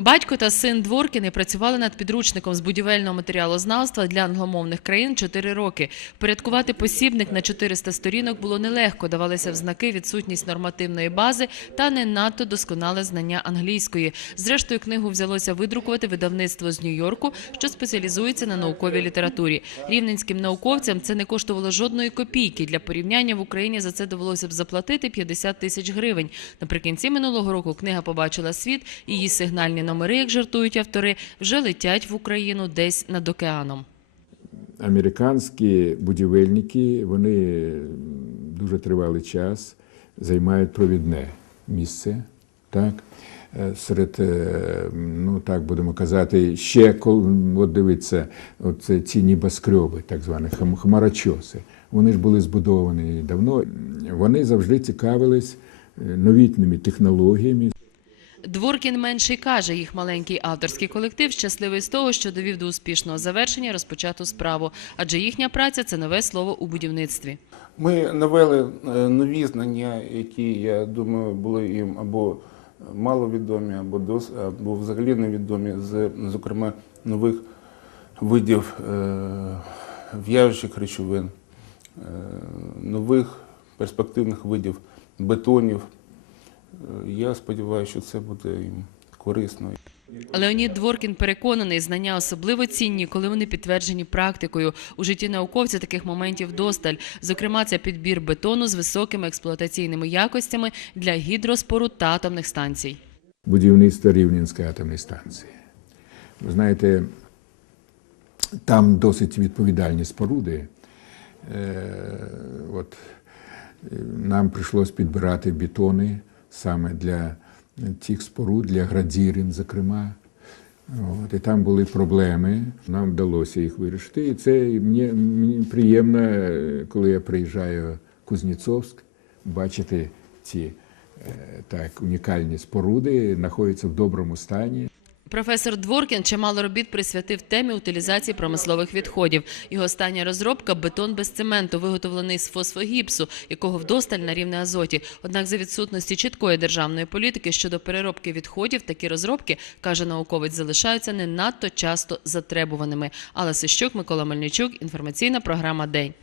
Батько та син Дворкіни працювали над підручником з будівельного матеріалознавства для англомовних країн 4 роки. Впорядкувати посібник на 400 сторінок було нелегко. Давалися в знаки відсутність нормативної бази та не надто досконале знання англійської. Зрештою, книгу взялося видрукувати видавництво з Нью-Йорку, що спеціалізується на науковій літературі. Рівненським науковцям це не коштувало жодної копійки. Для порівняння в Україні за це довелося б заплатити 50 тисяч гривень. Наприкінці минулого року книга побачила світ, і її сигнальні номери, як жартують автори, вже летять в Україну десь над океаном. Американські будівельники вони дуже тривалий час займають провідне місце. Так? Е, Серед, е, ну так будемо казати, ще от дивіться, от ці небоскреби, так звані хм- хмарочоси. Вони ж були збудовані давно. Вони завжди цікавились е, новітніми технологіями, Дворкін менший каже, їх маленький авторський колектив щасливий з того, що довів до успішного завершення розпочату справу, адже їхня праця це нове слово у будівництві. Ми навели е, нові знання, які, я думаю, були їм або маловідомі, або дос, або взагалі невідомі, з, зокрема, нових видів е, в'яжучих речовин, е, нових перспективних видів бетонів. Е, Я сподіваюся, що це буде їм корисно. Леонід Дворкін переконаний, знання особливо цінні, коли вони підтверджені практикою. У житті науковця таких моментів досталь. Зокрема, це підбір бетону з високими експлуатаційними якостями для гідроспоруд та атомних станцій. будівництва Рівненської атомної станції. Ви знаєте, там досить відповідальні споруди. Е, От, е, нам прийшлось підбирати бетони саме для цих споруд, для градірин, зокрема. От, і там були проблеми, нам вдалося їх вирішити. І це мені, мені приємно, коли я приїжджаю в Кузнєцовськ, бачити ці е, так, унікальні споруди, знаходяться в доброму стані. Професор Дворкін чимало робіт присвятив темі утилізації промислових відходів. Його остання розробка бетон без цементу, виготовлений з фосфогіпсу, якого вдосталь на рівне азоті. Однак, за відсутності чіткої державної політики щодо переробки відходів, такі розробки каже науковець, залишаються не надто часто затребуваними. Алла Сищук, Микола Мельничук, інформаційна програма День.